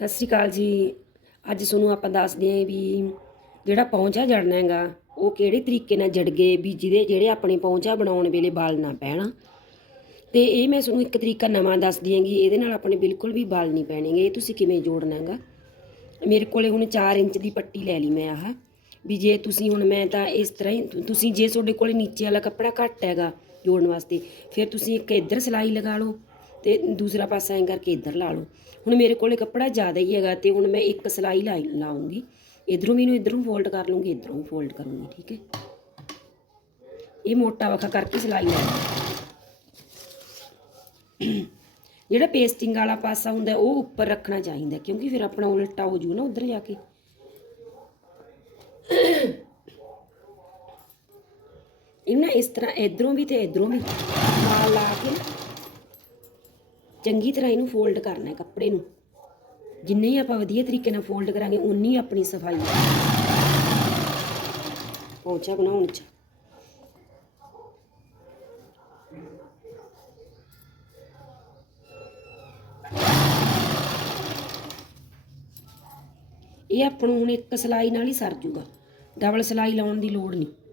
ਸਤਿ ਸ਼੍ਰੀ ਅਕਾਲ ਜੀ। ਅੱਜ ਤੁਹਾਨੂੰ ਆਪਾਂ ਦੱਸਦੇ ਆਂ ਵੀ ਜਿਹੜਾ ਪੌਂਚਾ ਜੜਨਾ ਹੈਗਾ, ਉਹ ਕਿਹੜੇ ਤਰੀਕੇ ਨਾਲ ਜੜ ਗਏ ਵੀ ਜਿਹਦੇ ਜਿਹੜੇ ਆਪਣੇ ਪੌਂਚਾ ਬਣਾਉਣ ਵੇਲੇ ਵਾਲ ਨਾ ਪੈਣ। ਤੇ ਇਹ ਮੈਂ ਤੁਹਾਨੂੰ ਇੱਕ ਤਰੀਕਾ ਨਵਾਂ ਦੱਸਦੀ ਆਂਗੀ ਇਹਦੇ ਨਾਲ ਆਪਣੇ ਬਿਲਕੁਲ ਵੀ ਬਾਲ ਨਹੀਂ ਪੈਣਗੇ ਇਹ ਤੁਸੀਂ ਕਿਵੇਂ ਜੋੜਨਾ ਹੈਗਾ? ਮੇਰੇ ਕੋਲੇ ਹੁਣ 4 ਇੰਚ ਦੀ ਪੱਟੀ ਲੈ ਲਈ ਮੈਂ ਆਹ। ਵੀ ਜੇ ਤੁਸੀਂ ਹੁਣ ਮੈਂ ਤਾਂ ਇਸ ਤਰ੍ਹਾਂ ਹੀ ਤੁਸੀਂ ਜੇ ਤੁਹਾਡੇ ਕੋਲੇ ਨੀਚੇ ਵਾਲਾ ਕੱਪੜਾ ਘੱਟ ਹੈਗਾ ਜੋੜਨ ਵਾਸਤੇ, ਫਿਰ ਤੁਸੀਂ ਇੱਕ ਇੱਧਰ ਸਿਲਾਈ ਲਗਾ ਲਓ। ਤੇ ਦੂਸਰਾ ਪਾਸਾ ਐਂ ਕਰਕੇ ਇੱਧਰ ਲਾ ਲਓ ਹੁਣ ਮੇਰੇ ਕੋਲੇ ਕੱਪੜਾ ਜ਼ਿਆਦਾ ਹੀ ਹੈਗਾ ਤੇ ਹੁਣ ਮੈਂ ਇੱਕ ਸਿਲਾਈ ਲਾਈ ਲਾਉਂਗੀ ਇਧਰੋਂ ਵੀ ਇਹਨੂੰ ਇਧਰੋਂ ਫੋਲਡ ਕਰ ਲੂੰਗੀ ਇਧਰੋਂ ਫੋਲਡ ਕਰੂੰਗੀ ਠੀਕ ਹੈ ਇਹ ਮੋਟਾ ਵਖਾ ਕਰਕੇ ਸਿਲਾਈ ਲਾਉਂਗੀ ਜਿਹੜਾ ਪੇਸਟਿੰਗ ਵਾਲਾ ਪਾਸਾ ਹੁੰਦਾ ਉਹ ਉੱਪਰ ਰੱਖਣਾ ਚਾਹੀਦਾ ਕਿਉਂਕਿ ਫਿਰ ਆਪਣਾ ਉਲਟਾ ਹੋ ਜੂ ਨਾ ਉਧਰ ਜਾ ਕੇ ਇਹਨੂੰ ਨਾ ਇਸ ਤਰ੍ਹਾਂ ਇਧਰੋਂ ਵੀ ਤੇ ਇਧਰੋਂ ਵੀ ਨਾਲ ਲਾ ਕੇ ਨਾ ਚੰਗੀ ਤਰ੍ਹਾਂ ਇਹਨੂੰ ਫੋਲਡ ਕਰਨਾ ਹੈ ਕੱਪੜੇ ਨੂੰ। ਜਿੰਨੇ ਹੀ ਆਪਾਂ ਵਧੀਆ ਤਰੀਕੇ ਨਾਲ ਫੋਲਡ ਕਰਾਂਗੇ ਉਨੀ ਆਪਣੀ ਸਫ਼ਾਈ ਹੈ। ਪੌਂਚਾ ਬਣਾਉਣ ਚ। ਇਹ ਆਪਾਂ ਨੂੰ ਹੁਣ ਇੱਕ ਸਲਾਈ ਨਾਲ ਹੀ ਸਰ ਜੂਗਾ। ਡਬਲ ਸਲਾਈ ਲਾਉਣ ਦੀ ਲੋੜ ਨਹੀਂ।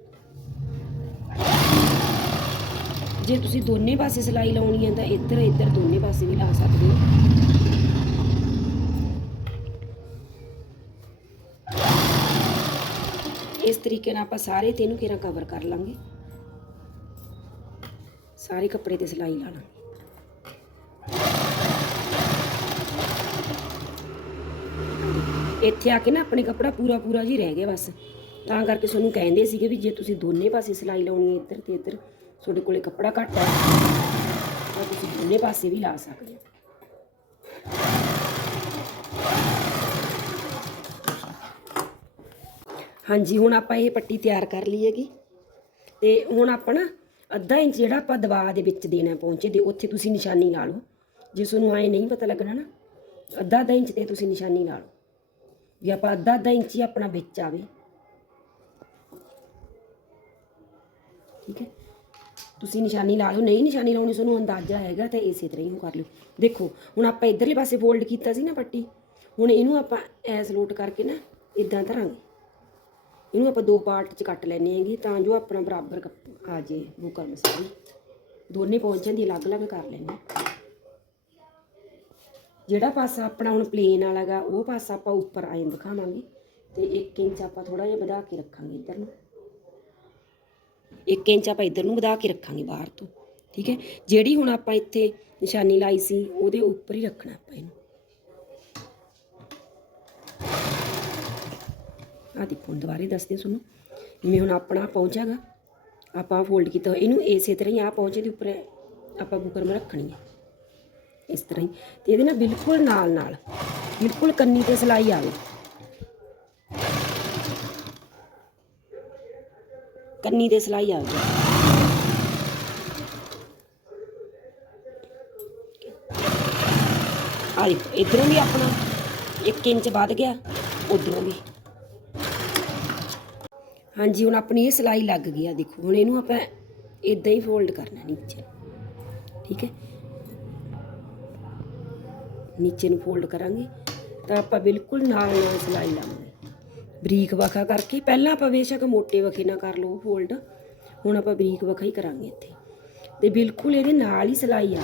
ਜੇ ਤੁਸੀਂ ਦੋਨੇ ਪਾਸੇ ਸਿਲਾਈ ਲਾਉਣੀ ਹੈ ਤਾਂ ਇੱਧਰ ਇੱਧਰ ਦੋਨੇ ਪਾਸੇ ਵੀ ਲਾ ਸਕਦੇ ਹੋ। ਇਸ ਤਰੀਕੇ ਨਾਲ ਆਪਾਂ ਸਾਰੇ ਤੈਨੂੰ ਇਹਨੂੰ ਕਵਰ ਕਰ ਲਾਂਗੇ। ਸਾਰੇ ਕੱਪੜੇ ਤੇ ਸਿਲਾਈ ਲਾ ਲਾਂਗੇ। ਇੱਥੇ ਆ ਕੇ ਨਾ ਆਪਣੇ ਕੱਪੜਾ ਪੂਰਾ ਪੂਰਾ ਜੀ ਰਹਿ ਗਿਆ ਬਸ। ਤਾਂ ਕਰਕੇ ਤੁਹਾਨੂੰ ਕਹਿੰਦੇ ਸੀਗੇ ਵੀ ਜੇ ਤੁਸੀਂ ਦੋਨੇ ਪਾਸੇ ਸਿਲਾਈ ਲਾਉਣੀ ਹੈ ਇੱਧਰ ਤੇ ਇੱਧਰ ਤੁਹਾਡੇ ਕੋਲੇ ਕੱਪੜਾ ਘੱਟ ਹੈ। ਤਾਂ ਤੁਸੀਂ ਦੋਨੇ ਪਾਸੇ ਵੀ ਲਾ ਸਕਦੇ ਹੋ। ਹਾਂਜੀ, ਹੁਣ ਆਪਾਂ ਇਹ ਪੱਟੀ ਤਿਆਰ ਕਰ ਲਈ ਹੈਗੀ। ਤੇ ਹੁਣ ਆਪਾਂ ਨਾ ਅੱਧਾ ਇੰਚ ਜਿਹੜਾ ਆਪਾਂ ਦਵਾ ਦੇ ਵਿੱਚ ਦੇਣਾ ਪਹੁੰਚੇ ਦੇ, ਉੱਥੇ ਤੁਸੀਂ ਨਿਸ਼ਾਨੀ ਲਾ ਲਓ। ਜੇ ਤੁਹਾਨੂੰ ਐ ਨਹੀਂ ਪਤਾ ਲੱਗਣਾ ਨਾ, ਅੱਧਾ ਅੱਧਾ ਇੰਚ ਤੇ ਤੁਸੀਂ ਨਿਸ਼ਾਨੀ ਲਾ ਲਓ। ਵੀ ਆਪਾਂ ਅੱਧਾ ਅੱਧਾ ਇੰਚ ਹੀ ਆਪਣਾ ਵਿੱਚ ਆਵੇ। ਠੀਕ ਹੈ? ਤੁਸੀਂ ਨਿਸ਼ਾਨੀ ਲਾ ਲਓ, ਨਹੀਂ ਨਿਸ਼ਾਨੀ ਲਾਉਣੀ, ਤੁਹਾਨੂੰ ਅੰਦਾਜ਼ਾ ਹੈਗਾ ਤਾਂ ਇਸੇ ਤਰ੍ਹਾਂ ਹੀ ਉਹ ਕਰ ਲਿਓ। ਦੇਖੋ, ਹੁਣ ਆਪਾਂ ਇਧਰਲੇ ਪਾਸੇ ਫੋਲਡ ਕੀਤਾ ਸੀ ਨਾ ਪੱਟੀ, ਹੁਣ ਇਹਨੂੰ ਆਪਾਂ ਐਸ ਲੋਟ ਕਰਕੇ ਨਾ ਇਦਾਂ ਧਰਾਂਗੇ। ਇਹਨੂੰ ਆਪਾਂ ਦੋ ਪਾਰਟ 'ਚ ਕੱਟ ਲੈਣੇ ਹੈਗੇ, ਤਾਂ ਜੋ ਆਪਣਾ ਬਰਾਬਰ ਆ ਜੇ ਬੁਕਰ ਮਸਾਲੀ ਦੋਨੇ ਪਹੁੰਚਣ ਦੀ ਅਲੱਗ-ਅਲੱਗ ਕਰ ਲੈਣੇ ਜਿਹੜਾ ਪਾਸਾ ਆਪਣਾ ਹੁਣ ਪਲੇਨ ਵਾਲਾਗਾ ਉਹ ਪਾਸਾ ਆਪਾਂ ਉੱਪਰ ਆਏ ਦਿਖਾਵਾਂਗੇ ਤੇ 1 ਇੰਚ ਆਪਾਂ ਥੋੜਾ ਜਿਹਾ ਵਧਾ ਕੇ ਰੱਖਾਂਗੇ ਇੱਧਰ ਨੂੰ। 1 ਇੰਚ ਆਪਾਂ ਇੱਧਰ ਨੂੰ ਵਧਾ ਕੇ ਰੱਖਾਂਗੇ ਬਾਹਰ ਤੋਂ, ਠੀਕ ਹੈ? ਜਿਹੜੀ ਹੁਣ ਆਪਾਂ ਇੱਥੇ ਨਿਸ਼ਾਨੀ ਲਾਈ ਸੀ, ਉਹਦੇ ਉੱਪਰ ਹੀ ਰੱਖਣਾ ਆਪਾਂ ਇਹਨੂੰ। ਆ ਦੇਖੋ, ਹੁਣ ਦੁਬਾਰੇ ਦੱਸਦੇ ਤੁਹਾਨੂੰ। ਜਿਵੇਂ ਹੁਣ ਆਪਣਾ ਪਹੁੰਚਾਗਾ ਆਪਾਂ ਫੋਲਡ ਕੀਤਾ ਇਹਨੂੰ ਇਸੇ ਤਰ੍ਹਾਂ ਹੀ ਆ ਪਹੁੰਚੇ ਦੇ ਉੱਪਰ ਆਪਾਂ ਬੁਕਰਮ ਰੱਖਣੀ ਹੈ। ਇਸ ਤਰ੍ਹਾਂ ਹੀ। ਤੇ ਇਹਦੇ ਨਾਲ ਬਿਲਕੁਲ ਨਾਲ ਨਾਲ ਬਿਲਕੁਲ ਕੰਨੀ ਤੇ ਸਲਾਈ ਆਵੇ। ਕੰਨੀ ਤੇ ਸਲਾਈ ਆਵੇ ਆ ਦੇਖੋ, ਇਧਰੋਂ ਵੀ ਆਪਣਾ 1 ਇੰਚ ਵੱਧ ਗਿਆ, ਉਧਰੋਂ ਵੀ। ਹਾਂਜੀ, ਹੁਣ ਆਪਣੀ ਇਹ ਸਲਾਈ ਲੱਗ ਗਈ ਆ, ਦੇਖੋ, ਹੁਣ ਇਹਨੂੰ ਆਪਾਂ ਇਦਾਂ ਹੀ ਫੋਲਡ ਕਰਨਾ ਨੀਚੇ। ਠੀਕ ਹੈ? ਨੀਚੇ ਨੂੰ ਫੋਲਡ ਕਰਾਂਗੇ, ਤਾਂ ਆਪਾਂ ਬਿਲਕੁਲ ਨਾਲ ਨਾਲ ਸਲਾਈ ਲਾਵਾਂਗੇ। ਬਰੀਕ ਵਖਾ ਕਰਕੇ, ਪਹਿਲਾਂ ਆਪਾਂ ਬੇਸ਼ੱਕ ਮੋਟੇ ਵਖੇ ਨਾ ਕਰ ਲਓ ਫੋਲਡ ਹੁਣ ਆਪਾਂ ਬਰੀਕ ਵਖਾ ਹੀ ਕਰਾਂਗੇ ਇੱਥੇ। ਤੇ ਬਿਲਕੁਲ ਇਹਦੇ ਨਾਲ ਹੀ ਸਲਾਈ ਆ।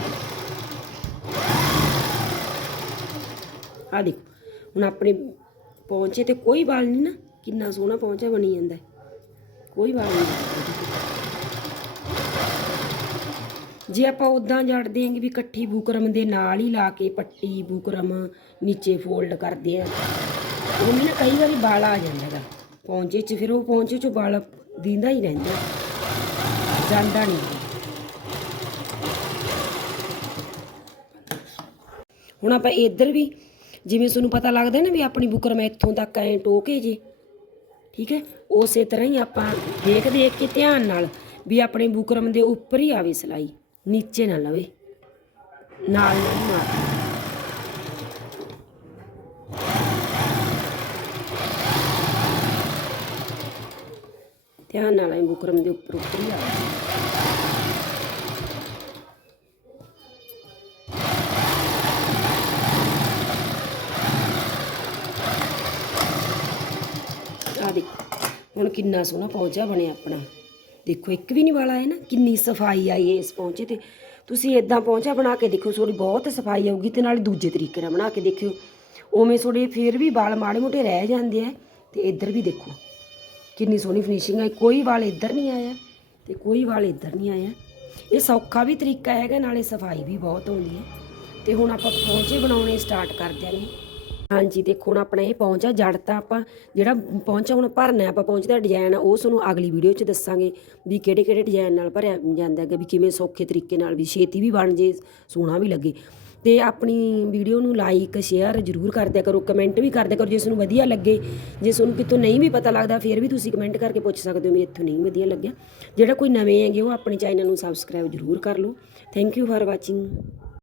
ਆ ਦੇਖੋ, ਹੁਣ ਆਪਣੇ ਪਹੁੰਚੇ ਤੇ ਕੋਈ ਵਾਲ ਨਹੀਂ ਨਾ, ਕਿੰਨਾ ਸੋਹਣਾ ਪਹੁੰਚਾ ਬਣੀ ਜਾਂਦਾ ਕੋਈ ਵਾਲ ਨਹੀਂ ਜੇ ਆਪਾਂ ਉਦਾਂ ਜੜਦੇ ਆਂਗੇ ਵੀ ਇਕੱਠੀ ਬੂਕਰਮ ਦੇ ਨਾਲ ਹੀ ਲਾ ਕੇ, ਪੱਟੀ ਬੂਕਰਮ ਨੀਚੇ ਫੋਲਡ ਕਰਦੇ ਆ। ਉਹਨੇ ਨਾ ਕਈ ਵਾਰੀ ਵਾਲ ਆ ਜਾਂਦਾ ਹੈਗਾ। ਪੌਂਚੇ 'ਚ, ਫਿਰ ਉਹ ਪੌਂਚੇ 'ਚ ਵਾਲ ਦਿੰਦਾ ਹੀ ਰਹਿੰਦਾ। ਜਾਂਦਾ ਨਹੀਂ। ਹੁਣ ਆਪਾਂ ਇੱਧਰ ਵੀ ਜਿਵੇਂ ਤੁਹਾਨੂੰ ਪਤਾ ਲੱਗਦਾ ਨਾ ਵੀ ਆਪਣੀ ਬੁਕਰਮ ਇੱਥੋਂ ਤੱਕ ਐ ਟੋਕੇ ਜੇ, ਠੀਕ ਹੈ? ਉਸੇ ਤਰ੍ਹਾਂ ਹੀ ਆਪਾਂ ਦੇਖ ਦੇਖ ਕੇ ਧਿਆਨ ਨਾਲ ਵੀ ਆਪਣੇ ਬੁਕਰਮ ਦੇ ਉੱਪਰ ਹੀ ਆਵੇ ਸਲਾਈ, ਨੀਚੇ ਨਾ ਲਵੇ। ਨਾਲ ਨਾਲ ਹੀ ਧਿਆਨ ਨਾਲ ਇਹ ਬੁਕਰਮ ਦੇ ਉੱਪਰ ਉੱਪਰ ਹੀ ਆਵੇ ਆ ਹੁਣ ਕਿੰਨਾ ਸੋਹਣਾ ਪੌਂਚਾ ਬਣਿਆ ਆਪਣਾ। ਦੇਖੋ, ਇੱਕ ਵੀ ਨਹੀਂ ਵਾਲਾ ਹੈ ਨਾ, ਕਿੰਨੀ ਸਫ਼ਾਈ ਆਈ ਹੈ ਇਸ ਪੌਂਚੇ ਤੇ। ਤੁਸੀਂ ਇਦਾਂ ਪੌਂਚਾ ਬਣਾ ਕੇ ਦੇਖੋ ਤੁਹਾਡੀ ਬਹੁਤ ਸਫ਼ਾਈ ਆਊਗੀ ਤੇ ਨਾਲੇ ਦੂਜੇ ਤਰੀਕੇ ਨਾਲ ਬਣਾ ਕੇ ਦੇਖਿਓ। ਉਵੇਂ ਤੁਹਾਡੇ ਫੇਰ ਵੀ ਵਾਲ ਮਾੜੇ ਮੋਟੇ ਰਹਿ ਜਾਂਦੇ ਆ ਤੇ ਇੱਧਰ ਵੀ ਦੇਖੋ। ਕਿੰਨੀ ਸੋਹਣੀ ਫਿਨਿਸ਼ਿੰਗ ਹੈ ਕੋਈ ਵਾਲ ਇੱਧਰ ਨਹੀਂ ਆਇਆ ਤੇ ਕੋਈ ਵਾਲ ਇੱਧਰ ਨਹੀਂ ਆਇਆ। ਇਹ ਸੌਖਾ ਵੀ ਤਰੀਕਾ ਹੈਗਾ, ਨਾਲੇ ਸਫ਼ਾਈ ਵੀ ਬਹੁਤ ਆਉਂਦੀ ਹੈ। ਤੇ ਹੁਣ ਆਪਾਂ ਪਹੁੰਚੇ ਬਣਾਉਣੇ ਸਟਾਰਟ ਕਰ ਦਿਆਂਗੇ। ਹਾਂਜੀ, ਦੇਖੋ ਹੁਣ ਆਪਣਾ ਇਹ ਪਹੁੰਚਾ ਜੜ ਤਾਂ ਆਪਾਂ ਜਿਹੜਾ ਪਹੁੰਚਾ ਹੁਣ ਭਰਨਾ ਆਪਾਂ ਪਹੁੰਚਦਾ ਡਿਜ਼ਾਈਨ ਆ, ਉਹ ਤੁਹਾਨੂੰ ਅਗਲੀ ਵੀਡੀਓ 'ਚ ਦੱਸਾਂਗੇ ਵੀ ਕਿਹੜੇ ਕਿਹੜੇ ਡਿਜ਼ਾਈਨ ਨਾਲ ਭਰਿਆ ਜਾਂਦਾ ਹੈਗਾ, ਵੀ ਕਿਵੇਂ ਸੌਖੇ ਤਰੀਕੇ ਨਾਲ ਵੀ ਛੇਤੀ ਵੀ ਬਣ ਜੇ, ਸੋਹਣਾ ਵੀ ਲੱਗੇ। ਅਤੇ ਆਪਣੀ ਵੀਡੀਓ ਨੂੰ ਲਾਈਕ ਸ਼ੇਅਰ ਜ਼ਰੂਰ ਕਰਦਿਆ ਕਰੋ ਕਮੈਂਟ ਵੀ ਕਰਦਿਆ ਕਰੋ, ਜੇ ਤੁਹਾਨੂੰ ਵਧੀਆ ਲੱਗੇ, ਜੇ ਤੁਹਾਨੂੰ ਕਿਤੋਂ ਨਹੀਂ ਵੀ ਪਤਾ ਲੱਗਦਾ, ਫਿਰ ਵੀ ਤੁਸੀਂ ਕਮੈਂਟ ਕਰਕੇ ਪੁੱਛ ਸਕਦੇ ਹੋ ਵੀ ਇੱਥੋਂ ਨਹੀਂ ਵਧੀਆ ਲੱਗਿਆ। ਜਿਹੜਾ ਕੋਈ ਨਵੇਂ ਹੈਗੇ, ਉਹ ਆਪਣੇ ਚੈਨਲ ਨੂੰ ਸਬਸਕ੍ਰਾਈਬ ਜ਼ਰੂਰ ਕਰ ਲਓ। Thank you for watching